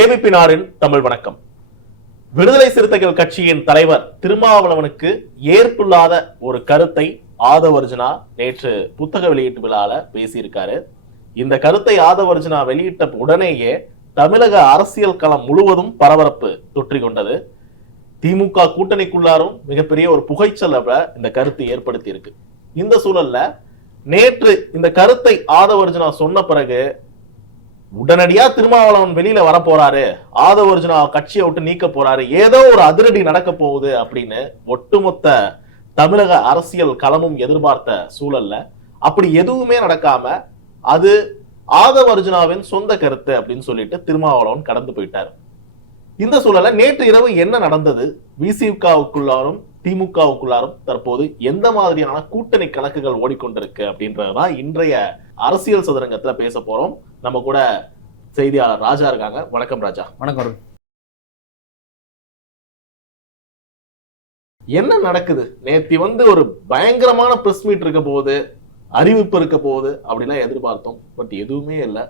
ABP நாடின் Tamil வணக்கம். விடுதலை சிறுத்தைகள் கட்சியின் தலைவர் திருமாவளவனுக்கு ஏற்புள்ளாத ஒரு கருத்தை ஆதவ் அர்ஜுனா நேற்று புத்தக வெளியீட்டு விழால பேசியிருக்காரு. இந்த கருத்தை ஆதவ் அர்ஜுனா வெளியிட்ட உடனேயே தமிழக அரசியல் களம் முழுவதும் பரபரப்பு தொற்றிக்கொண்டது. திமுக கூட்டணிக்குள்ளாரும் மிகப்பெரிய ஒரு புகைச்சலை இந்த கருத்து ஏற்படுத்தி இருக்கு. இந்த சூழல்ல நேற்று இந்த கருத்தை ஆதவ் அர்ஜுனா சொன்ன பிறகு உடனடியா திருமாவளவன் வெளியில வர போறாரு, ஆதவ் அர்ஜுனா கட்சியை விட்டு நீக்க போறாரு, ஏதோ ஒரு அதிரடி நடக்க போகுது அப்படின்னு ஒட்டுமொத்த தமிழக அரசியல் களமும் எதிர்பார்த்த சூழல்ல அப்படி எதுவுமே நடக்காம அது ஆதவ் அர்ஜுனாவின் சொந்த கருத்து அப்படின்னு சொல்லிட்டு திருமாவளவன் கடந்து போயிட்டாரு. இந்த சூழல்ல நேற்று இரவு என்ன நடந்தது, விசிகாவுக்குள்ளாரும் திமுகவுக்குள்ளாரும் தற்போது எந்த மாதிரியான கூட்டணி கணக்குகள் ஓடிக்கொண்டிருக்கு அப்படின்றதுதான் இன்றைய அரசியல் சதுரங்கத்துல பேச போறோம். நம்ம கூட செய்தியாளர் ராஜா இருக்காங்க. வணக்கம் ராஜா. வணக்கம். என்ன நடக்குது? நேத்தி ஒரு பயங்கரமான பிரஸ் மீட் இருக்க போகுது, அறிவிப்பு இருக்க போகுது அப்படின்னா எதிர்பார்த்தோம். பட் எதுவுமே இல்லை,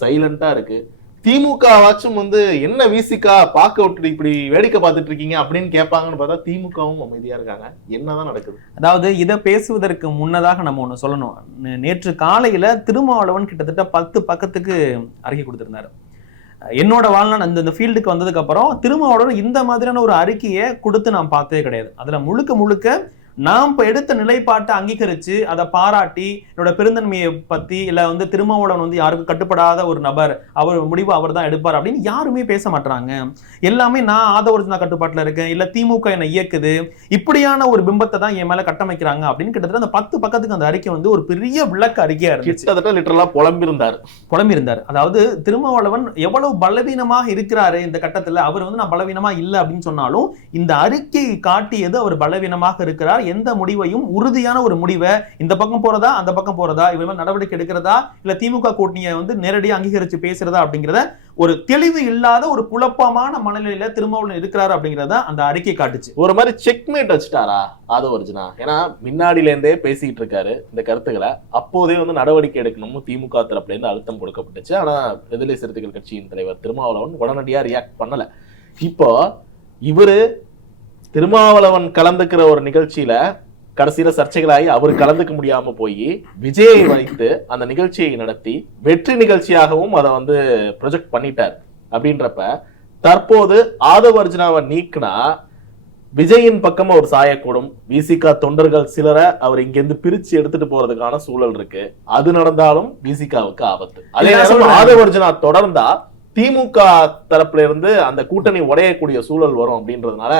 சைலண்டா இருக்கு. திமுக ஆச்சும் என்ன விசிகா பார்க்க விட்டு இப்படி வேடிக்கை பார்த்துட்டு இருக்கீங்க அப்படின்னு கேட்பாங்கன்னு பார்த்தா திமுகவும் அமைதியா இருக்காங்க. என்னதான் நடக்குது? அதாவது இதை பேசுவதற்கு முன்னதாக நம்ம ஒண்ணு சொல்லணும். நேற்று காலையில திருமாவளவன் கிட்டத்தட்ட 10 பக்கத்துக்கு அறிக்கை கொடுத்திருந்தாரு. என்னோட வாழ்நாள் இந்த ஃபீல்டுக்கு வந்ததுக்கு அப்புறம் திருமாவளவன் இந்த மாதிரியான ஒரு அறிக்கையை கொடுத்து நான் பார்த்ததே கிடையாது. அதுல முழுக்க நாம் இப்ப எடுத்த நிலைப்பாட்டை அங்கீகரிச்சு அதை பாராட்டி என்னோட பெருந்தன்மையை பத்தி இல்ல திருமாவளவன் யாருக்கும் கட்டுப்படாத ஒரு நபர், அவர் முடிவு அவர் தான் எடுப்பார் அப்படின்னு யாருமே பேச மாட்டாங்க. எல்லாமே நான் ஆதவ் அர்ஜுனா கட்டுப்பாட்டுல இருக்கேன், இல்ல திமுக என்னை இயக்குது, இப்படியான ஒரு பிம்பத்தை தான் என் மேல கட்டமைக்கிறாங்க அப்படின்னு கிட்டத்தட்ட அந்த 10 பக்கத்துக்கு அந்த அறிக்கை ஒரு பெரிய விளக்க அறிக்கையா இருந்துச்சு. கிட்டத்தட்ட லிட்டரலா புலம்பிருந்தார். அதாவது திருமாவளவன் எவ்வளவு பலவீனமாக இருக்கிறாரு இந்த கட்டத்துல, அவர் நான் பலவீனமா இல்லை அப்படின்னு சொன்னாலும் இந்த அறிக்கை காட்டியது அவர் பலவீனமாக இருக்கிறார். எந்த முடிவையும் உறுதியான ஒரு முடிவை இந்த பக்கம் போறதா அந்த பக்கம் போறதா, இவங்க நடவடிக்கை எடுக்கிறதா இல்ல திமுக கூட்டணியை நேரடியாக அங்கீகரிச்சு பேசுறதா அப்படிங்கிறத ஒரு தெளிவு இல்லாத ஒரு குழப்பமான மனநிலையில திருமாவளவன் இருக்கிறாரு அப்படிங்கறத அந்த அறிக்கை காட்டுச்சு. ஒரு மாதிரி செக்மேட் வச்சுட்டாரா ஆதவ் அர்ஜுனா? ஏன்னா முன்னாடியில இருந்தே பேசிட்டு இருக்காரு இந்த கருத்துக்களை. அப்போதே நடவடிக்கை எடுக்கணும்னு திமுக தரப்புல இருந்து அழுத்தம் கொடுக்கப்பட்டுச்சு. ஆனா விடுதலை சிறுத்தைகள் கட்சியின் தலைவர் திருமாவளவன் உடனடியா ரியாக்ட் பண்ணல. இப்போ இவரு திருமாவளவன் கலந்துக்கிற ஒரு நிகழ்ச்சியில கடைசியில சர்ச்சைகளாகி அவர் கலந்துக்க முடியாம போய் விஜயை வைத்து அந்த நிகழ்ச்சியை நடத்தி வெற்றி நிகழ்ச்சியாகவும் அதை ப்ரொஜெக்ட் பண்ணிட்டார். அப்படின்றப்ப தற்போது ஆதவ் அர்ஜுனாவை நீக்கினா விஜயின் பக்கம் அவர் சாயக்கூடும். விசிகா தொண்டர்கள் சிலரை அவர் இங்கிருந்து பிரிச்சு எடுத்துட்டு போறதுக்கான சூழல் இருக்கு. அது நடந்தாலும் விசிகாவுக்கு ஆபத்து. அதே நேரம் ஆதவ் அர்ஜுனா தொடர்ந்தா திமுக தரப்புல இருந்து அந்த கூட்டணி உடையக்கூடிய சூழல் வரும். அப்படின்றதுனால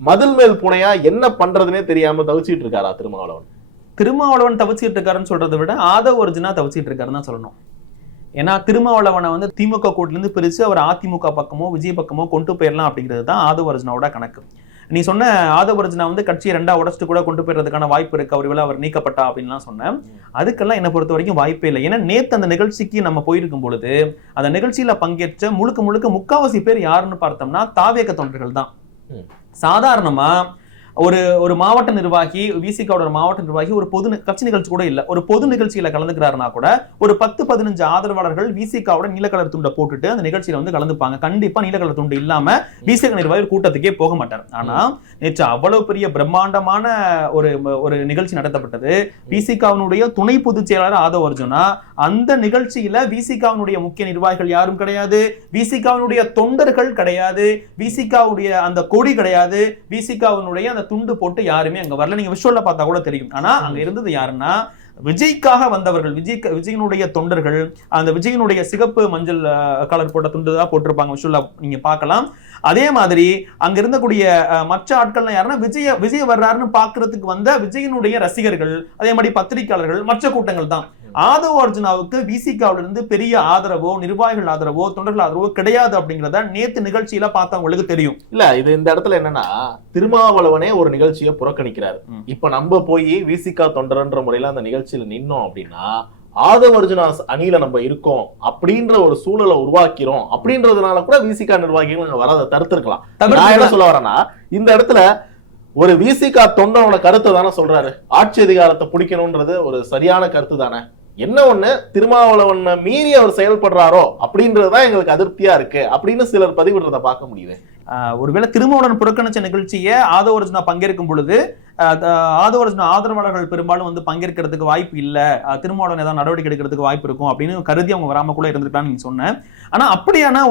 மதில் மேல் பூனையா என்ன பண்றதுன்னே தெரியாம தவிச்சிட்டு இருக்காரா திருமாவளவன் தவிச்சிட்டு இருக்காருன்னு சொல்றதை விட ஆதவ் அர்ஜுனா தவிச்சிட்டு இருக்காருன்னு தான் சொல்லணும். ஏன்னா திருமாவளவனை திமுக கூட்டில இருந்து பிரிச்சு அவர் அதிமுக பக்கமோ விஜய் பக்கமோ கொண்டு போயிடலாம் அப்படிங்கிறது தான் ஆதவ் அர்ஜுனாவோட கணக்கு. நீ சொன்ன ஆதவ் அர்ஜுனா கட்சியை 2 உடச்சிட்டு கூட கொண்டு போயிடுறதுக்கான வாய்ப்பு இருக்கு, அவர் நீக்கப்பட்டா அப்படின்லாம் சொன்னேன். அதுக்கெல்லாம் என்னை பொறுத்த வரைக்கும் வாய்ப்பே இல்லை. ஏன்னா நேத்து அந்த நிகழ்ச்சிக்கு நம்ம போயிருக்கும் பொழுது அந்த நிகழ்ச்சியில பங்கேற்ற முழுக்க முக்காவாசி பேர் யாருன்னு பார்த்தோம்னா தாவேக தொண்டர்கள் தான். சாதாரணமா ஒரு மாவட்ட நிர்வாகி, விசிகாவோட மாவட்ட நிர்வாகி ஒரு பொது கட்சி நிகழ்ச்சி கூட இல்ல, ஒரு பொது நிகழ்ச்சியில கலந்துக்கிறாருன்னா கூட ஒரு 10-15 ஆதரவாளர்கள் விசிகாவோட நீலக்கலர் துண்டை போட்டுட்டு அந்த நிகழ்ச்சியில கலந்துப்பாங்க. கண்டிப்பா நீலக்கலர் துண்டு இல்லாம விசிக நிர்வாகி கூட்டத்துக்கே போக மாட்டார். ஆனா நேற்று அவ்வளவு பெரிய பிரம்மாண்டமான ஒரு நிகழ்ச்சி நடத்தப்பட்டது. விசிகாவினுடைய துணை பொதுச் செயலாளர் ஆதவ் அர்ஜுனா அந்த நிகழ்ச்சியில விசிகாவினுடைய முக்கிய நிர்வாகிகள் யாரும் கிடையாது, விசிகாவினுடைய தொண்டர்கள் கிடையாது, விசிகாவுடைய அந்த கொடி கிடையாது, விசிகாவினுடைய அந்த துண்டு போட்டு யாருமே அங்க வரல. நீங்க விஷுவல்ல பார்த்தா கூட தெரியும். ஆனா அங்க இருந்தது யாருன்னா விஜய்க்காக வந்தவர்கள், விஜயனுடைய தொண்டர்கள். அந்த விஜயனுடைய சிகப்பு மஞ்சள் கலர் போட்ட துண்டு தான் போட்டிருப்பாங்க, விஷுவல்ல நீங்க பார்க்கலாம். அதே மாதிரி அங்க இருந்தக்கூடிய மற்ற ஆட்கள் யாருன்னா விஜய் வர்றாருன்னு பாக்குறதுக்கு வந்த விஜயனுடைய ரசிகர்கள், அதே மாதிரி பத்திரிகையாளர்கள், மற்ற கூட்டங்கள் தான். ஆதவ் அர்ஜுனாவுக்கு விசிகாவில இருந்து பெரிய ஆதரவோ நிர்வாகிகள் ஆதரவோ தொண்டர்கள் ஆதரவோ கிடையாது அப்படிங்கறத நேத்து நிகழ்ச்சியில பார்த்தவங்களுக்கு தெரியும். இல்ல இது இந்த இடத்துல என்னன்னா திருமாவளவனே ஒரு நிகழ்ச்சியை புறக்கணிக்கிறாரு. இப்ப நம்ம போய் விசிகா தொண்டர்ன்ற முறையில அந்த நிகழ்ச்சியில நின்னோம் அப்படின்னா ஆதவ் அர்ஜுனா அணியில நம்ம இருக்கோம் அப்படின்ற ஒரு சூழலை உருவாக்கிறோம் அப்படின்றதுனால கூட விசிகா நிர்வாகிகள் வராத தடுத்திருக்கலாம். நான் என்ன சொல்ல வரேன்னா இந்த இடத்துல ஒரு விசிகா தொண்டனோட கருத்து தானே சொல்றாரு, ஆட்சி அதிகாரத்தை பிடிக்கணும்ன்றது ஒரு சரியான கருத்து தானே. என்ன ஒண்ணு திருமாவளவன் மீறி அவர் செயல்படுறாரோ அப்படின்றதுதான் எங்களுக்கு அதிருப்தியா இருக்கு அப்படின்னு சிலர் பதிவிடுறத பார்க்க முடியுது. ஒருவேளை திருமாவளவன் புறக்கணிச்ச நிகழ்ச்சியை ஆதவ அர்ஜுனா பங்கேற்கும் பொழுது ஆதவ அர்ஜுனா ஆதரவாளர்கள் பெரும்பாலும் வந்து பங்கேற்கிறதுக்கு வாய்ப்பு இல்ல, திருமாவளவன் ஏதாவது நடவடிக்கை எடுக்கிறதுக்கு வாய்ப்பு இருக்கும் அப்படின்னு கருதி அவங்க வராம கூட இருந்திருக்கான்னு நீங்க சொன்னேன். ஆனா அப்படியான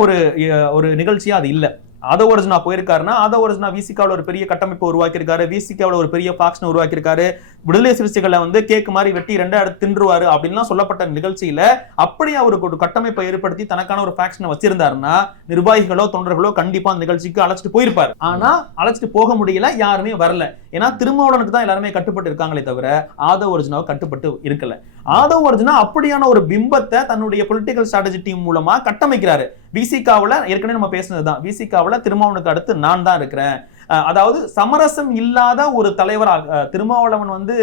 ஒரு நிகழ்ச்சியா அது இல்ல. ஆதவ அர்ஜுனா போயிருக்காருன்னா ஆதவ அர்ஜுனா விசிகாவில் ஒரு பெரிய கட்டமைப்பு உருவாக்கியிருக்காரு, விசிகாவில் ஒரு பெரிய பாக்ஷன் உருவாக்கியிருக்காரு, விடுதலை சிறுத்தைகளை வந்து கேக்கு மாதிரி வெட்டி ரெண்டா எடுத்து தின்றுவாரு அப்படின்லாம் சொல்லப்பட்ட நிகழ்ச்சியில அப்படி அவருக்கு ஒரு கட்டமைப்பை ஏற்படுத்தி தனக்கான ஒரு பாக்ஷனை வச்சிருந்தாருன்னா நிர்வாகிகளோ தொண்டர்களோ கண்டிப்பா அந்த நிகழ்ச்சிக்கு அழைச்சிட்டு போயிருப்பாரு. ஆனா அழைச்சிட்டு போக முடியல, யாருமே வரல. ஏன்னா திருமாவளவனுக்கு தான் எல்லாருமே கட்டுப்பட்டு இருக்காங்களே தவிர ஆதவ அர்ஜுனாவை கட்டுப்பட்டு இருக்கல. ஆதவ அர்ஜுனா அப்படியான ஒரு பிம்பத்தை தன்னுடைய பொலிட்டிக்கல் ஸ்ட்ராட்டஜி டீம் மூலமா கட்டமைக்கிறாரு. விசிகாவுல ஏற்கனவே நம்ம பேசினதுதான், விசிகாவுல திருமாவளவனுக்கு அடுத்து நான் தான் இருக்கிறேன், அதாவது சமரசம் இல்லாத ஒரு தலைவராக திருமாவளவன் வந்து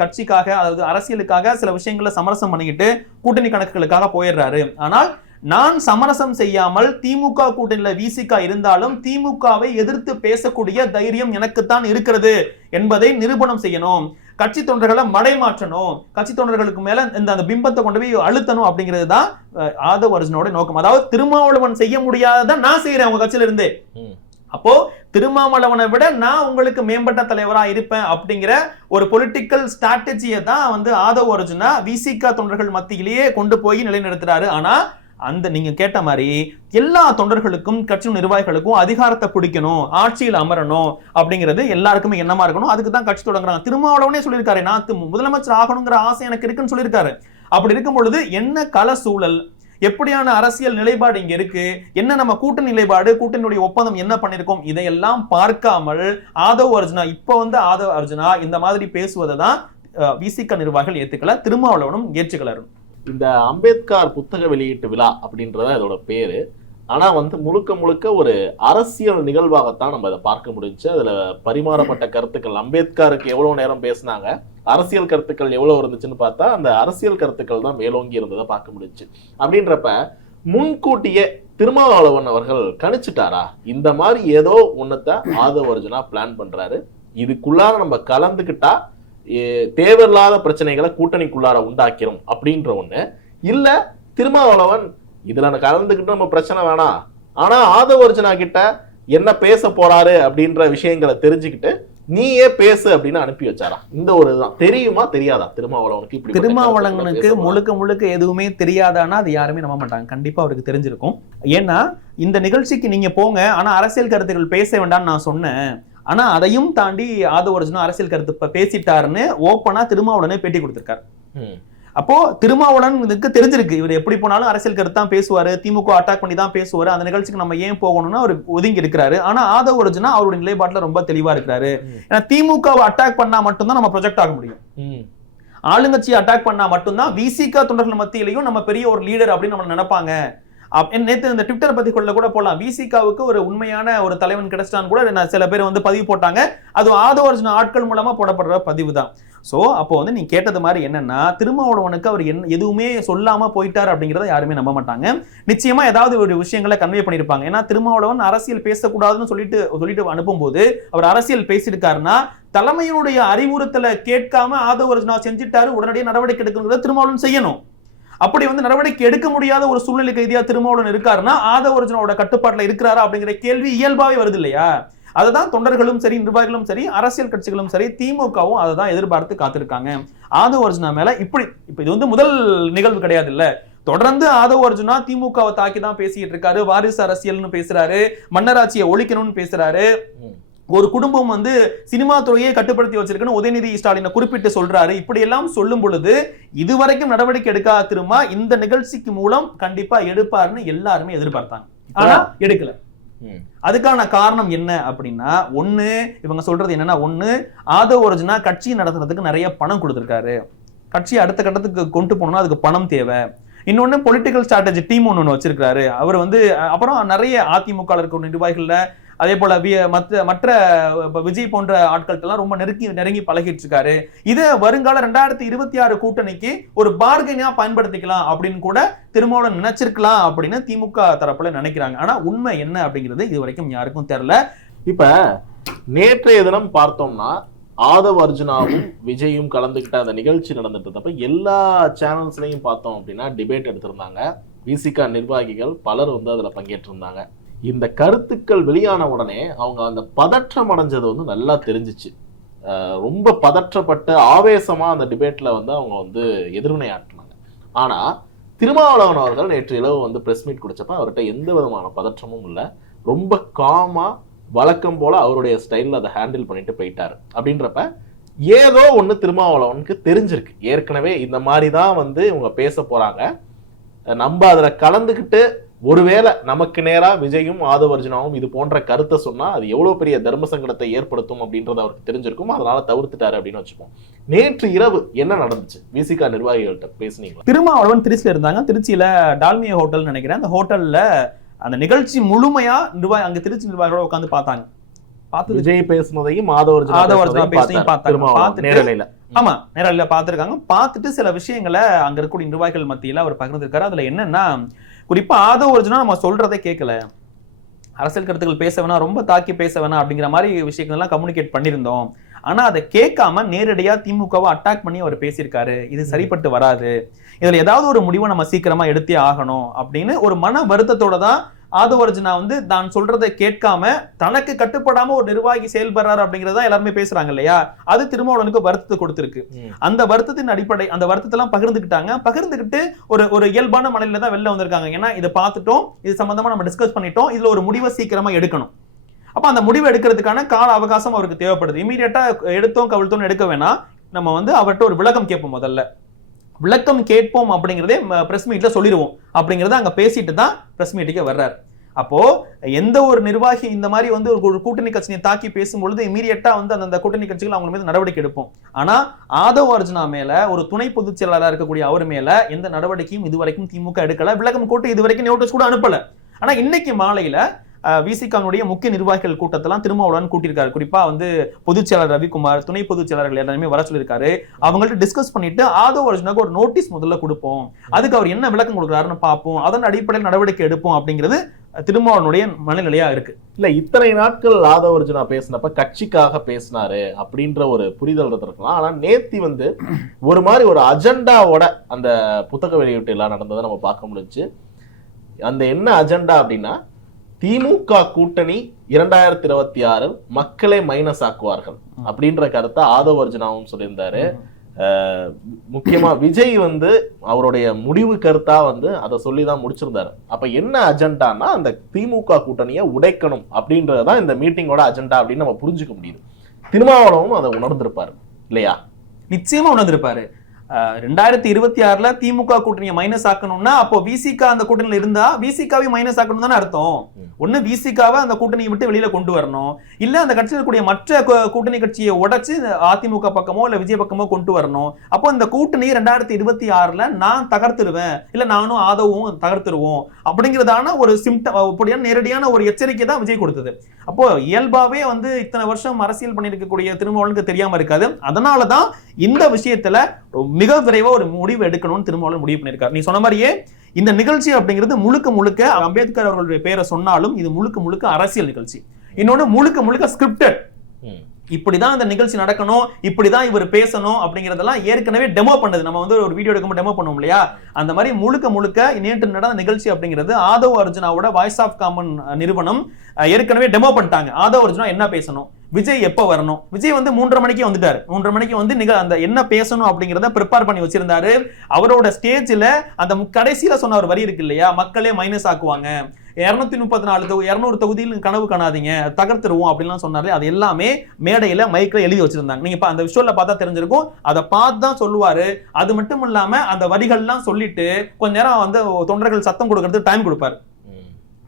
கட்சிக்காக அதாவது அரசியலுக்காக சில விஷயங்களை சமரசம் பண்ணிக்கிட்டு கூட்டணி கணக்குகளுக்காக போயிடுறாரு. ஆனால் நான் சமரசம் செய்யாமல் திமுக கூட்டணியில விசிகா இருந்தாலும் திமுகவை எதிர்த்து பேசக்கூடிய தைரியம் எனக்குத்தான் இருக்கிறது என்பதை நிரூபணம் செய்யணும், கட்சி தொண்டர்களை மடை மாற்றணும், கட்சி தொண்டர்களுக்கு மேல அந்த பிம்பத்தை கொண்டு போய் அழுத்தணும் அப்படிங்கிறது தான் ஆதவ அர்ஜுனோட நோக்கம். அதாவது திருமாவளவன் செய்ய முடியாததான் நான் செய்யறேன் உங்க கட்சியில இருந்து, அப்போ திருமாவளவனை விட நான் உங்களுக்கு மேம்பட்ட தலைவரா இருப்பேன் அப்படிங்கிற ஒரு பொலிட்டிக்கல் ஸ்ட்ராட்டஜியை தான் வந்து ஆதவ அர்ஜுனா விசிகா தொண்டர்கள் மத்தியிலேயே கொண்டு போய் நிலைநிறுத்துறாரு. ஆனா அந்த நீங்க கேட்ட மாதிரி எல்லா தொண்டர்களுக்கும் கட்சி நிர்வாகிகளுக்கும் அதிகாரத்தை பிடிக்கணும், ஆட்சியில் அமரணும் அப்படிங்கிறது எல்லாருக்குமே எண்ணமா இருக்கணும். அதுக்கு தான் கட்சி தொடங்குறாங்க. திருமாவளவனே சொல்லியிருக்காரு, நான் முதலமைச்சர் ஆகணுங்கிற ஆசை எனக்கு இருக்குன்னு சொல்லியிருக்காரு. அப்படி இருக்கும் பொழுது என்ன கள சூழல், எப்படியான அரசியல் நிலைப்பாடு இங்க இருக்கு, என்ன நம்ம கூட்டணி நிலைப்பாடு, கூட்டணியுடைய ஒப்பந்தம் என்ன பண்ணிருக்கோம், இதையெல்லாம் பார்க்காமல் ஆதவ அர்ஜுனா ஆதவ அர்ஜுனா இந்த மாதிரி பேசுவதை தான் விசிக நிர்வாகிகள் ஏத்துக்கல, திருமாவளவனும் ஏற்றுக்கலரும். இந்த அம்பேத்கர் புத்தக வெளியீட்டு விழா அப்படின்றத இதோட பேரு. ஆனா முழுக்க முழுக்க ஒரு அரசியல் நிகழ்வாகத்தான் நம்ம அதை பார்க்க முடிஞ்சு. அதுல பரிமாறப்பட்ட கருத்துக்கள், அம்பேத்கருக்கு எவ்வளவு நேரம் பேசினாங்க, அரசியல் கருத்துக்கள் எவ்வளவு இருந்துச்சுன்னு பார்த்தா அந்த அரசியல் கருத்துக்கள் தான் மேலோங்கி இருந்ததை பார்க்க முடிஞ்சு. அப்படின்றப்ப முன்கூட்டியே திருமாவளவன் அவர்கள் கணிச்சுட்டாரா இந்த மாதிரி ஏதோ ஒன்னத்தை ஆதவ அர்ஜுனா பிளான் பண்றாரு, இதுக்குள்ளார நம்ம கலந்துக்கிட்டா தேவையில்லாத பிரச்சனைகளை கூட்டணிக்குள்ளார உண்டாக்கிறோம் அப்படின்ற ஒண்ணு இல்ல, திருமாவளவன் இதுல கலந்துக்கிட்டு நம்ம பிரச்சனை வேணாம், ஆனா ஆதவ அர்ஜுனா கிட்ட என்ன பேச போறாரு அப்படின்ற விஷயங்களை தெரிஞ்சுக்கிட்டு நீயே பேசு அப்படின்னு அனுப்பி வச்சாரா? இந்த ஒரு இதுதான். தெரியுமா தெரியாதா திருமாவளவனுக்கு? இப்படி திருமாவளவனுக்கு முழுக்க முழுக்க எதுவுமே தெரியாதானா அது யாருமே நம்ப மாட்டாங்க. கண்டிப்பா அவருக்கு தெரிஞ்சிருக்கும். ஏன்னா இந்த நிகழ்ச்சிக்கு நீங்க போங்க, ஆனா அரசியல் கருத்துக்கள் பேச வேண்டாம்னு நான் சொன்னேன், ஆனா அதையும் தாண்டி ஆதவ அர்ஜுனா அரசியல் கருத்து பேசிட்டாருன்னு ஓப்பனா திருமாவளவனே பேட்டி கொடுத்திருக்காரு. அப்போ திருமாவளவனுக்கு தெரிஞ்சிருக்கு இவர் எப்படி போனாலும் அரசியல் கருத்து தான் பேசுவாரு, திமுக அட்டாக் பண்ணி தான் பேசுவாரு, அந்த நிகழ்ச்சிக்கு நம்ம ஏன் போகணும்னு அவர் ஒதுங்கி இருக்கிறாரு. ஆனா ஆதவ அர்ஜுனா அவருடைய நிலைப்பாட்டுல ரொம்ப தெளிவா இருக்கிறாரு. ஏன்னா திமுகவை அட்டாக் பண்ணா மட்டும்தான் நம்ம ப்ரொஜெக்ட் ஆக முடியும், ஆளுங்கட்சியை அட்டாக் பண்ணா மட்டும்தான் விசிகா தொண்டர்கள் மத்தியிலையும் நம்ம பெரிய ஒரு லீடர் அப்படின்னு நம்ம நினைப்பாங்க. நேற்று இந்த ட்விட்டர் பத்தி கூட போடலாம், விசிகாவுக்கு ஒரு உண்மையான ஒரு தலைவன் கிடைச்சிட்டான்னு கூட சில பேர் பதிவு போட்டாங்க. அது ஆதவ அர்ஜுனா ஆட்கள் மூலமா போடப்படுற பதிவு தான். சோ அப்போ நீ கேட்டது மாதிரி என்னன்னா திருமாவளவனுக்கு அவர் எதுவுமே சொல்லாம போயிட்டாரு அப்படிங்கறத யாருமே நம்ப மாட்டாங்க. நிச்சயமா ஏதாவது ஒரு விஷயங்களை கன்வே பண்ணிருப்பாங்க. ஏன்னா திருமாவளவன் அரசியல் பேசக்கூடாதுன்னு சொல்லிட்டு அனுப்பும் போது அவர் அரசியல் பேசியிருக்காருன்னா தலைமையினுடைய அறிவுறுத்தலை கேட்காம ஆதவ அர்ஜுனா செஞ்சுட்டாரு, உடனடியாக நடவடிக்கை எடுக்கணுங்கிறத திருமாவளவன் செய்யணும். அப்படி நடவடிக்கை எடுக்க முடியாத ஒரு சூழ்நிலை கைதியா திருமாவளவன் இருக்காருன்னா ஆதவ அர்ஜுனாவோட கட்டுப்பாட்டுல இருக்கிறாரா அப்படிங்கிற கேள்வி இயல்பாவே வருது இல்லையா? அதுதான் தொண்டர்களும் சரி, நிர்வாகிகளும் சரி, அரசியல் கட்சிகளும் சரி, திமுகவும் அதை தான் எதிர்பார்த்து காத்திருக்காங்க. ஆதவ அர்ஜுனா மேல இப்ப இது முதல் நிகழ்வு கிடையாது இல்ல, தொடர்ந்து ஆதவ அர்ஜுனா திமுகவை தாக்கி தான் பேசிட்டு இருக்காரு, வாரிசு அரசியல்னு பேசுறாரு, மன்னராட்சியை ஒழிக்கணும்னு பேசுறாரு, ஒரு குடும்பம் சினிமா துறையை கட்டுப்படுத்தி வச்சிருக்குன்னு உதயநிதி ஸ்டாலினை குறிப்பிட்டு சொல்றாரு. இப்படி எல்லாம் சொல்லும் பொழுது இதுவரைக்கும் நடவடிக்கை எடுக்காத திரும்ப இந்த நிகழ்ச்சிக்கு மூலம் கண்டிப்பா எடுப்பாருன்னு எல்லாருமே எதிர்பார்த்தாங்க, ஆனா எடுக்கல. அதுக்கான காரணம் என்ன அப்படின்னா, ஒண்ணு இவங்க சொல்றது என்னன்னா, ஒண்ணு ஆதவ அர்ஜுனா கட்சி நடத்துறதுக்கு நிறைய பணம் கொடுத்திருக்காரு, கட்சி அடுத்த கட்டத்துக்கு கொண்டு போகணும்னா அதுக்கு பணம் தேவை. இன்னொன்னு பொலிட்டிக்கல் ஸ்ட்ராட்டஜி டீம் ஒண்ணு வச்சிருக்காரு அவர். அப்புறம் நிறைய அதிமுக இருக்க நிர்வாகிகள்ல அதே போல மற்ற விஜய் போன்ற ஆட்கள்கிட்ட ரொம்ப நெருங்கி பழகிட்டு இருக்காரு. இதை வருங்கால 2026 கூட்டணிக்கு ஒரு பார்கெனியா பயன்படுத்திக்கலாம் அப்படின்னு கூட திருமாவளவன் நினைச்சிருக்கலாம் அப்படின்னு திமுக தரப்புல நினைக்கிறாங்க. ஆனா உண்மை என்ன அப்படிங்கிறது இது வரைக்கும் யாருக்கும் தெரியல. இப்ப நேற்றைய தினம் பார்த்தோம்னா ஆதவ் அர்ஜுனாவும் விஜயும் கலந்துக்கிட்ட அந்த நிகழ்ச்சி நடந்துட்டு இருந்தப்ப எல்லா சேனல்ஸ்லையும் பார்த்தோம் அப்படின்னா டிபேட் எடுத்திருந்தாங்க. விசிகா நிர்வாகிகள் பலர் வந்து அதுல பங்கேற்றிருந்தாங்க. இந்த கருத்துக்கள் வெளியான உடனே அவங்க அந்த பதற்றம் அடைஞ்சது வந்து நல்லா தெரிஞ்சிச்சு. ரொம்ப பதற்றப்பட்டு ஆவேசமா அந்த டிபேட்ல வந்து அவங்க வந்து எதிர்வினை ஆற்றினாங்க. ஆனா திருமாவளவன் அவர்கள் நேற்று இரவு வந்து பிரஸ் மீட் கொடுத்தப்ப அவர்கிட்ட எந்த விதமான பதற்றமும் இல்லை. ரொம்ப காமா வழக்கம் போல அவருடைய ஸ்டைல்ல அதை ஹேண்டில் பண்ணிட்டு போயிட்டாரு. அப்படின்றப்ப ஏதோ ஒண்ணு திருமாவளவனுக்கு தெரிஞ்சிருக்கு. ஏற்கனவே இந்த மாதிரி தான் வந்து இவங்க பேச போறாங்க, நம்ம அதுல கலந்துக்கிட்டு ஒருவேளை நமக்கு நேரா விஜயும் ஆதவ் அர்ஜுனாவும் இது போன்ற கருத்தை சொன்னா அது எவ்வளவு பெரிய தர்ம சங்கடத்தை ஏற்படுத்தும் அப்படின்றது அவருக்கு தெரிஞ்சிருக்கும். அதனால தவிர்த்துட்டாரு அப்படின்னு வச்சுப்போம். நேற்று இரவு என்ன நடந்துச்சு? விசிகா நிர்வாகிகள்கிட்ட பேசுனீங்களா? திருமாவளவன் திருச்சியில இருந்தாங்க. திருச்சியில டால்மியா ஹோட்டல் நினைக்கிறேன். அந்த ஹோட்டல்ல அந்த நிகழ்ச்சி முழுமையா அங்க திருச்சி நிர்வாகிகளோட உட்காந்து பார்த்தாங்க. விஜய் பேசுனதையும் ஆதவ் அர்ஜுனா பேசுனதையும் பார்த்தாங்க. ஆமா, நேரடியில பார்த்திருக்காங்க. பார்த்துட்டு சில விஷயங்களை அங்க இருக்கக்கூடிய நிர்வாகிகள் மத்தியில அவர் பகிர்ந்திருக்காரு. அதுல என்னன்னா, குறிப்பா ஆதவ் அர்ஜுனா நம்ம சொல்றதை கேட்கல, அரசியல் கருத்துக்கள் பேச வேணா, ரொம்ப தாக்கி பேச வேணாம் அப்படிங்கிற மாதிரி விஷயங்கள் எல்லாம் கம்யூனிகேட் பண்ணியிருந்தோம். ஆனா அதை கேட்காம நேரடியா திமுகவை அட்டாக் பண்ணி அவர் பேசியிருக்காரு. இது சரிப்பட்டு வராது, இதுல ஏதாவது ஒரு முடிவை நம்ம சீக்கிரமா எடுத்தே ஆகணும் அப்படின்னு ஒரு மன வருத்தத்தோட தான் ஆதவ் அர்ஜுனா வந்து தான் சொல்றதை கேட்காம தனக்கு கட்டுப்படாம ஒரு நிர்வாகி செயல்படுறாரு அப்படிங்கறதா எல்லாருமே பேசுறாங்க இல்லையா? அது திருமாவளவனுக்கு வருத்தத்தை கொடுத்திருக்கு. அந்த வருத்தத்தின் அடிப்படை அந்த வருத்தத்தெல்லாம் பகிர்ந்துக்கிட்டாங்க. பகிர்ந்துக்கிட்டு ஒரு இயல்பான மனநிலையில தான் வெளில வந்திருக்காங்க. ஏன்னா இதை பார்த்துட்டோம், இது சம்பந்தமா நம்ம டிஸ்கஸ் பண்ணிட்டோம், இதுல ஒரு முடிவை சீக்கிரமா எடுக்கணும். அப்ப அந்த முடிவு எடுக்கிறதுக்கான கால அவகாசம் அவருக்கு தேவைப்படுது. இமீடியட்டா எடுத்தோம் கவிழ்த்தோம் எடுக்க வேணாம். நம்ம வந்து அவர்கிட்ட ஒரு விளக்கம் கேட்போம். முதல்ல விளக்கம் கேட்போம் அப்படிங்கிறதே பிரஸ் மீட்ல சொல்லிடுவோம் அப்படிங்கறத அங்க பேசிட்டு தான் பிரஸ் மீட்டுக்கு வர்றாரு. அப்போ எந்த ஒரு நிர்வாகி இந்த மாதிரி வந்து ஒரு கூட்டணி கட்சியை தாக்கி பேசும்பொழுது இமீடியட்டா வந்து அந்த கூட்டணி கட்சிகள் அவங்க மீது நடவடிக்கை எடுப்போம். ஆனா ஆதவ் அர்ஜுனா மேல, ஒரு துணை பொதுச் செயலாளராக இருக்கக்கூடிய அவர் மேல எந்த நடவடிக்கையும் இதுவரைக்கும் திமுக எடுக்கல. விளக்கம் கூட்டு இதுவரைக்கும் நோட்டீஸ் கூட அனுப்பல. ஆனா இன்னைக்கு மாலையில விசிகாவுடைய முக்கிய நிர்வாகிகள் கூட்டத்தெல்லாம் திருமாவளவன் கூட்டியிருக்காரு. குறிப்பா வந்து பொதுச் செயலாளர் ரவிக்குமார், துணை பொதுச் செயலாளர்கள் எல்லாருமே வர சொல்லியிருக்காரு. அவங்கள்ட்ட டிஸ்கஸ் பண்ணிட்டு ஆதவ் அர்ஜுனாக்கு ஒரு நோட்டீஸ் முதல்ல கொடுப்போம், அதுக்கு அவர் என்ன விளக்கம் கொடுக்குறாருன்னு பார்ப்போம், அதன் அடிப்படையில் நடவடிக்கை எடுப்போம் அப்படிங்கிறது திருமாவளவனுடைய மனநிலையா இருக்கு. இல்ல இத்தனை நாட்கள் ஆதவ் அர்ஜுனா பேசினப்ப கட்சிக்காக பேசினாரு அப்படின்ற ஒரு புரிதல் இருக்கலாம். ஆனா நேத்தி வந்து ஒரு மாதிரி ஒரு அஜெண்டாவோட அந்த புத்தக வெளியீட்டு எல்லாம் நடந்ததை நம்ம பார்க்க முடிஞ்சு. அந்த என்ன அஜெண்டா அப்படின்னா, திமுக கூட்டணி 2026 மக்களை மைனஸ் ஆக்குவார்கள் அப்படின்ற கருத்தை ஆதவ் அர்ஜுனாவும் சொல்லியிருந்தாரு. முக்கியமா விஜய் வந்து அவருடைய முடிவு கருத்தா வந்து அதை சொல்லிதான் முடிச்சிருந்தாரு. அப்ப என்ன அஜெண்டான்னா, அந்த திமுக கூட்டணியை உடைக்கணும் அப்படின்றதுதான் இந்த மீட்டிங்கோட அஜெண்டா அப்படின்னு நம்ம புரிஞ்சுக்க முடியுது. திருமாவளவும் அதை உணர்ந்திருப்பாரு இல்லையா? நிச்சயமா உணர்ந்திருப்பாரு. 2026 திமுக கூட்டணியை மைனஸ் ஆக்கணும்னா அப்போ விசிகா அந்த கூட்டணியில இருந்தா விசிகாவை மைனஸ் ஆக்கணும் தானே அர்த்தம். ஒண்ணு விசிகாவை அந்த கூட்டணியை விட்டு வெளியில கொண்டு வரணும், இல்ல அந்த கட்சியில் கூடிய மற்ற கூட்டணி கட்சியை உடைச்சு அதிமுக பக்கமோ இல்ல விஜய் பக்கமோ கொண்டு வரணும். அப்போ இந்த கூட்டணி 2026 நான் தகர்த்துருவேன், இல்ல நானும் ஆதவும் தகர்த்துருவோம் அப்படிங்கிறதான ஒரு சிம்டம், நேரடியான ஒரு எச்சரிக்கை தான் விஜய் கொடுத்தது. அப்போ இயல்பாவே வந்து இத்தனை வருஷம் அரசியல் பண்ணிருக்கக்கூடிய திருமாவளவனுக்கு தெரியாம இருக்காது. அதனாலதான் இந்த விஷயத்துல மிக விரைவா ஒரு முடிவு எடுக்கணும்னு திருமாவளவன் முடிவு பண்ணிருக்காரு. நீ சொன்ன மாதிரியே இந்த நிகழ்ச்சி அப்படிங்கிறது முழுக்க முழுக்க அம்பேத்கர் அவர்களுடைய பேரை சொன்னாலும் இது முழுக்க முழுக்க அரசியல் நிகழ்ச்சி. இன்னொன்னு முழுக்க முழுக்க ஸ்கிரிப்டட். இப்படிதான் இந்த நிகழ்ச்சி நடக்கணும், இப்படிதான் இவர் பேசணும் அப்படிங்கறதெல்லாம் ஏற்கனவே டெமோ பண்ணது. நம்ம வந்து ஒரு வீடியோ எடுக்கும் டெமோ பண்ணுவோம் இல்லையா? அந்த மாதிரி முழுக்க முழுக்க நேற்று நடந்த நிகழ்ச்சி அப்படிங்கிறது ஆதவ் அர்ஜுனாவோட வாய்ஸ் ஆஃப் காமன் நிறுவனம் ஏற்கனவே டெமோ பண்ணிட்டாங்க. ஆதவ் அர்ஜுனா என்ன பேசணும், விஜய் எப்ப வரணும், விஜய் வந்து 3:30 மணிக்கு வந்துட்டாரு. 3:30 மணிக்கு வந்து அந்த என்ன பேசணும் அப்படிங்கறத ப்ரிப்பேர் பண்ணி வச்சிருந்தாரு. அவரோட ஸ்டேஜ்ல அந்த கடைசியில சொன்ன ஒரு வரி இருக்கு இல்லையா, மக்களே மைனஸ் ஆக்குவாங்க, 234 தொகுதியில் கனவு காணாதீங்க, தகர்த்துருவோம் அப்படின்லாம் சொன்னாரு. அது எல்லாமே மேடையில மைக்ல எழுதி வச்சிருந்தாங்க. நீங்க அந்த விஷுவல்ல பார்த்தா தெரிஞ்சிருக்கும். அதை பார்த்து தான் சொல்லுவாரு. அது மட்டும் இல்லாம அந்த வரிகள்லாம் சொல்லிட்டு கொஞ்ச நேரம் வந்து தொண்டர்கள் சத்தம் கொடுக்கறதுக்கு டைம் கொடுப்பாரு.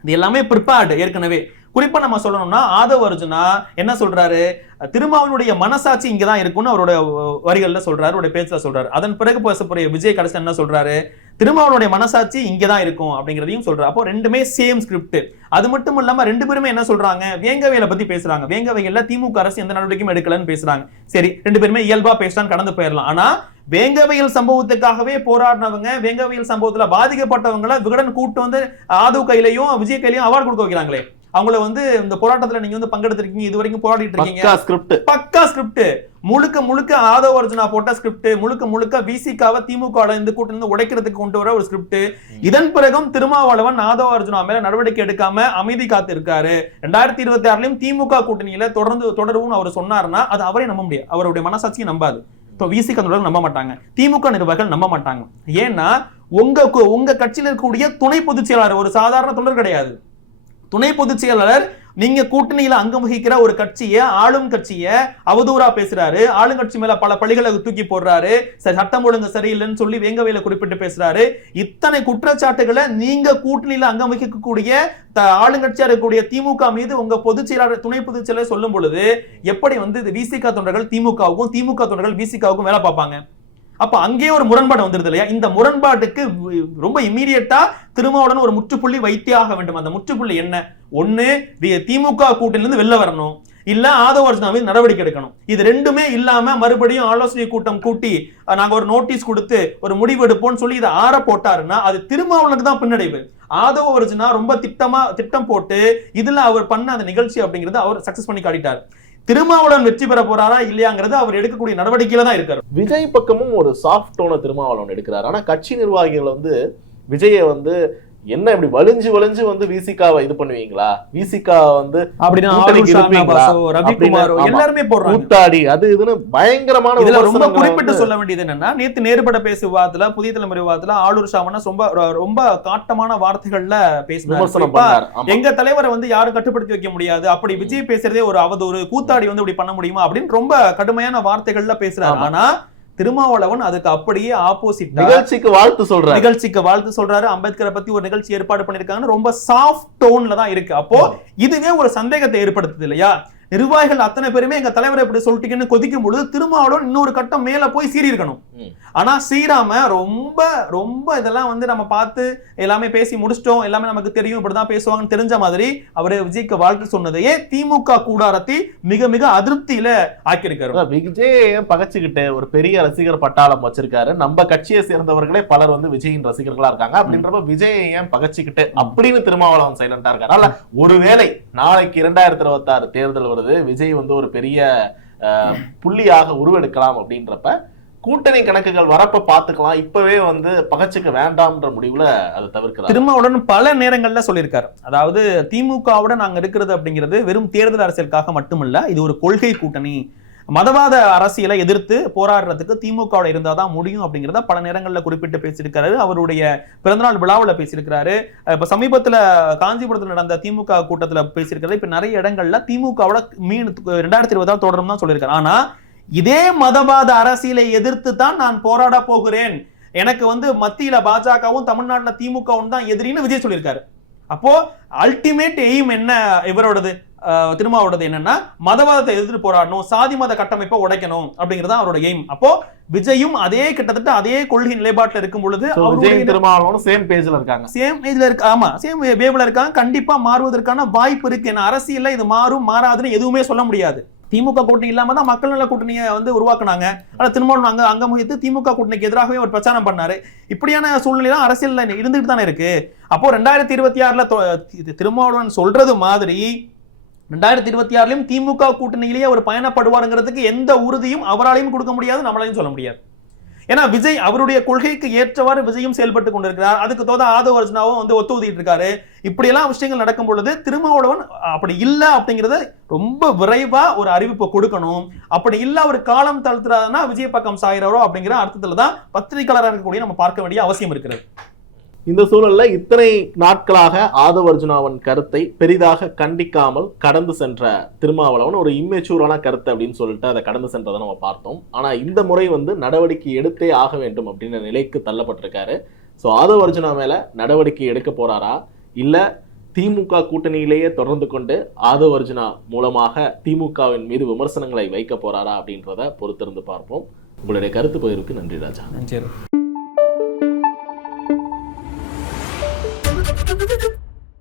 இது எல்லாமே ப்ரிப்பேர்டு ஏற்கனவே. குறிப்பா நம்ம சொல்லணும்னா ஆதவ் அர்ஜுனா என்ன சொல்றாரு, திருமாவளவனுடைய மனசாட்சி இங்கதான் இருக்கும்னு அவரோட வரிகள்ல சொல்றாரு, அவருடைய பேச்சுல சொல்றாரு. அதன் பிறகு பேசக்கூடிய விஜய் கடைசி என்ன சொல்றாரு, திருமாவளவனுடைய மனசாட்சி இங்கதான் இருக்கும் அப்படிங்கிறதையும் சொல்றாரு. அப்போ ரெண்டுமே சேம் ஸ்கிரிப்ட். அது மட்டும் இல்லாம ரெண்டு பேருமே என்ன சொல்றாங்க, வேங்கவேல பத்தி பேசுறாங்க. வேங்கவையில திமுக அரசு எந்த நடவடிக்கையும் எடுக்கலன்னு பேசுறாங்க. சரி, ரெண்டு பேருமே இயல்பா பேசலாம், கடந்து போயிடலாம். ஆனா வேங்கவையல் சம்பவத்துக்காகவே போராடினவங்க, வேங்கவையல் சம்பவத்துல பாதிக்கப்பட்டவங்களை விகடன் கூட்டு வந்து ஆதவ் கையிலையும் விஜய் கையிலையும் அவார்டு கொடுக்க வைக்கிறாங்களே, அவங்கள வந்து இந்த போராட்டத்துல நீங்க வந்து பங்கெடுத்திருக்கீங்க, இது வரைக்கும் போராடிட்டு இருக்கீங்க, பக்கா ஸ்கிரிப்ட் முழுக்க ஆதவ அர்ஜுனா போட்ட ஸ்கிரிப்ட், முழுக்க விசிகாவை திமுக இந்த கூட்டணி இருந்து உடைக்கிறதுக்கு கொண்டு வர ஒரு ஸ்கிரிப்ட். இதன் பிறகும் திருமாவளவன் ஆதவ அர்ஜுனா மேல நடவடிக்கை எடுக்காம அமைதி காத்து இருக்காரு. 2026லயும் திமுக கூட்டணியில தொடரும்னு அவர் சொன்னாருன்னா அது அவரே நம்ப முடியாது, அவருடைய மனசாட்சியை நம்பாது. விசிக நம்ப மாட்டாங்க, திமுக நிர்வாகிகள் நம்ப மாட்டாங்க. ஏன்னா உங்க கட்சியில் இருக்கக்கூடிய துணை பொதுச் செயலாளர் ஒரு சாதாரண தொண்டர் கிடையாது. துணை பொதுச் செயலாளர் நீங்க கூட்டணியில அங்கம் வகிக்கிற ஒரு கட்சியை, ஆளும் கட்சியை அவதூறா பேசுறாரு, ஆளுங்கட்சி மேல பல பழிகளை தூக்கி போடுறாரு, சட்டம் ஒழுங்கு சரியில்லைன்னு சொல்லி வேங்கவையில குறிப்பிட்டு பேசுறாரு. இத்தனை குற்றச்சாட்டுகளை நீங்க கூட்டணியில அங்கம் வகிக்கக்கூடிய ஆளுங்கட்சியா இருக்கக்கூடிய திமுக மீது உங்க பொதுச் செயலாளர் துணை பொதுச் செயலாளர் சொல்லும் பொழுது எப்படி வந்து விசிக தொண்டர்கள் திமுகவுக்கும், திமுக தொண்டர்கள் விசிகாவுக்கும் வேலை பார்ப்பாங்க? அப்ப அங்கேயே ஒரு முரண்பாடு வந்துருது இல்லையா? இந்த முரண்பாட்டுக்கு ரொம்ப இமீடியட்டா திருமாவளவன் ஒரு முற்றுப்புள்ளி வைத்தியாக வேண்டும். அந்த முற்றுப்புள்ளி என்ன? ஒண்ணு திமுக கூட்டணியிலிருந்து வெளில வரணும், இல்ல ஆதவ அர்ஜுனா மீது நடவடிக்கை எடுக்கணும். இது ரெண்டுமே இல்லாம மறுபடியும் ஆலோசனை கூட்டம் கூட்டி நாங்க ஒரு நோட்டீஸ் கொடுத்து ஒரு முடிவு எடுப்போம்னு சொல்லி இதை ஆற போட்டாருன்னா அது திருமாவளவனுக்கு தான் பின்னடைவு. ஆதவ அர்ஜுனா ரொம்ப திட்டம் போட்டு இதுல அவர் பண்ண அந்த நிகழ்ச்சி அப்படிங்கறது அவர் சக்சஸ் பண்ணி காட்டிட்டார். திருமாவளவன் வெற்றி பெற போறாரா இல்லையாங்கிறது அவர் எடுக்கக்கூடிய நடவடிக்கையில தான் இருக்காரு. விஜய் பக்கமும் ஒரு சாஃப்ட் டோனை திருமாவளவன் எடுக்கிறார். ஆனா கட்சி நிர்வாகிகள் வந்து விஜயை வந்து என்ன இப்படி வலிஞ்சு வந்து விசிகாவை இது பண்ணுவீங்களா, விசிகா வந்து எல்லாருமே கூட்டாடி அது இதுன்னு பயங்கரமான. இதுல ரொம்ப குறிப்பிட்டு சொல்ல வேண்டியது என்னன்னா, நேத்து நேர்பட பேசு விவாதத்துல, புதிய தலைமுறை விவாதத்துல ஆளூர் சாமனா ரொம்ப காட்டமான வார்த்தைகள்ல பேசினார். எங்க தலைவரை வந்து யாரும் கட்டுப்படுத்தி வைக்க முடியாது, அப்படி விஜய் பேசுறதே ஒரு அவதூறு, கூத்தாடி வந்து இப்படி பண்ண முடியுமா அப்படின்னு ரொம்ப கடுமையான வார்த்தைகள்ல பேசுறாரு. ஆனா திருமாவளவன் அதுக்கு அப்படியே ஆப்போசிட் நிகழ்ச்சிக்கு வாழ்த்து சொல்றாரு. அம்பேத்கரை பத்தி ஒரு நிகழ்ச்சி ஏற்பாடு பண்ணிருக்காங்கன்னு ரொம்ப சாஃப்ட் டோன்ல தான் இருக்கு. அப்போ இதுவே ஒரு சந்தேகத்தை ஏற்படுத்துது இல்லையா? நிர்வாகிகள் அத்தனை பேருமே எங்க தலைவரை இப்படி சொல்லிட்டீங்கன்னு கொதிக்கும் பொழுது திருமாவளவன் இன்னொரு கட்டம் மேல போய் சீறி இருக்கணும். ஆனா சீராம ரொம்ப இதெல்லாம் வந்து நம்ம பார்த்து எல்லாமே பேசி முடிச்சிட்டோம், எல்லாமே நமக்கு தெரியும், இப்படிதான் பேசுவாங்கன்னு தெரிஞ்ச மாதிரி அவரு விஜய்க்கு வாழ்த்து சொன்னதையே திமுக கூடாரத்தை மிக அதிருப்தியில ஆக்கியிருக்காரு. விஜய் பகச்சுக்கிட்டு ஒரு பெரிய ரசிகர் பட்டாளம் வச்சிருக்காரு. நம்ம கட்சியை சேர்ந்தவர்களே பலர் வந்து விஜயின் ரசிகர்களா இருக்காங்க. அப்படின்றப்ப விஜய் ஏன் பகச்சுக்கிட்டு அப்படின்னு திருமாவளவன் சைலண்டா இருக்காரு. அதனால ஒருவேளை நாளைக்கு 2026 தேர்தல் வருது, விஜய் வந்து ஒரு பெரிய புள்ளியாக உருவெடுக்கலாம் அப்படின்றப்ப கூட்டணி கணக்குகள் வரப்ப பாத்துக்கலாம், இப்பவே வந்து பகச்சுக்க வேண்டாம்ன்ற முடிவுல அதை தவிர்க்கிறார். திருமாவளவன் பல நேரங்கள்ல சொல்லியிருக்காரு. அதாவது திமுகவோட நாங்க இருக்கிறது அப்படிங்கிறது வெறும் தேர்தல் அரசியலுக்காக மட்டுமல்ல, இது ஒரு கொள்கை கூட்டணி, மதவாத அரசியலை எதிர்த்து போராடுறதுக்கு திமுக இருந்தாதான் முடியும் அப்படிங்கிறத பல நேரங்களில் குறிப்பிட்டு பேசியிருக்காரு. அவருடைய பிறந்தநாள் விழாவில் பேசியிருக்கிறாரு. இப்ப சமீபத்துல காஞ்சிபுரத்தில் நடந்த திமுக கூட்டத்துல பேசியிருக்காரு. இப்ப நிறைய இடங்கள்ல திமுகவோட 2026 தொடரும் தான் சொல்லியிருக்காரு. ஆனா இதே மதவாத அரசியலை எதிர்த்து தான் நான் போராட போகிறேன், எனக்கு வந்து மத்தியில பாஜகவும் தமிழ்நாட்டுல திமுகவும் தான் எதிரின்னு விஜய் சொல்லியிருக்காரு. அப்போ அல்டிமேட் எய்ம் என்ன இவரோடது, திருமாவோடது என்னன்னா மதவாதத்தை எதிர்த்து போராடணும், சாதி மத கட்டமைப்பை உடைக்கணும் அப்படிங்கிறது அவரோட எய்ம். அப்போ விஜயும் அதே கிட்டத்தட்ட அதே கொள்கை நிலைப்பாட்டில் இருக்கும் பொழுது சேம் பேஜ்ல இருக்கு. ஆமா, சேம் வேவ்ல இருக்காங்க. கண்டிப்பா மாறுவதற்கான வாய்ப்பு இருக்கு. ஏன்னா அரசியல்ல இது மாறும் மாறாதுன்னு எதுவுமே சொல்ல முடியாது. திமுக கூட்டணி இல்லாம தான் மக்கள் நல கூட்டணியை வந்து உருவாக்குனாங்க. திருமாவளவன் அங்கம் வகித்து திமுக கூட்டணிக்கு எதிராகவே ஒரு பிரச்சாரம் பண்ணாரு. இப்படியான சூழ்நிலை இருந்துட்டு தானே இருக்கு. அப்போ 2026 திருமாவளவன் சொல்றது மாதிரி 2026 திமுக கூட்டணியிலேயே ஒரு பயணப்படுவாருங்கிறதுக்கு எந்த உறுதியும் அவராலையும் கொடுக்க முடியாது, நம்மளாலையும் சொல்ல முடியாது. ஏன்னா விஜய் அவருடைய கொள்கைக்கு ஏற்றவாறு விஜயும் செயல்பட்டு கொண்டிருக்கிறார். அதுக்கு தோத ஆதவ அர்ஜுனாவும் வந்து ஒத்துழைத்து இருக்காரு. இப்படியெல்லாம் விஷயங்கள் நடக்கும் பொழுது திருமாவளவன் அப்படி இல்லை அப்படிங்கறத ரொம்ப விரைவா ஒரு அறிவிப்பு கொடுக்கணும். அப்படி இல்ல ஒரு காலம் தளர்த்துறாருன்னா விஜய் பக்கம் சாயிரோ அப்படிங்கிற அர்த்தத்துலதான் பத்திரிகையாளராக இருக்கக்கூடிய நம்ம பார்க்க வேண்டிய அவசியம் இருக்கிறது. இந்த சூழல்ல இத்தனை நாட்களாக ஆதவ அர்ஜுனாவின் கருத்தை பெரிதாக கண்டிக்காமல் கடந்து சென்ற திருமாவளவன் ஒரு இம்மெச்சூரான கருத்து அப்படின்னு சொல்லிட்டு அதை கடந்து சென்றதை நம்ம பார்த்தோம். ஆனா இந்த முறை வந்து நடவடிக்கை எடுத்தே ஆக வேண்டும் அப்படின்ற நிலைக்கு தள்ளப்பட்டிருக்காரு. ஸோ ஆதவ அர்ஜுனா மேல நடவடிக்கை எடுக்க போறாரா, இல்ல திமுக கூட்டணியிலேயே தொடர்ந்து கொண்டு ஆதவ அர்ஜுனா மூலமாக திமுகவின் மீது விமர்சனங்களை வைக்க போறாரா அப்படின்றத பொறுத்திருந்து பார்ப்போம். உங்களுடைய கருத்து பகிர்வுக்கு நன்றி ராஜா. நன்றி.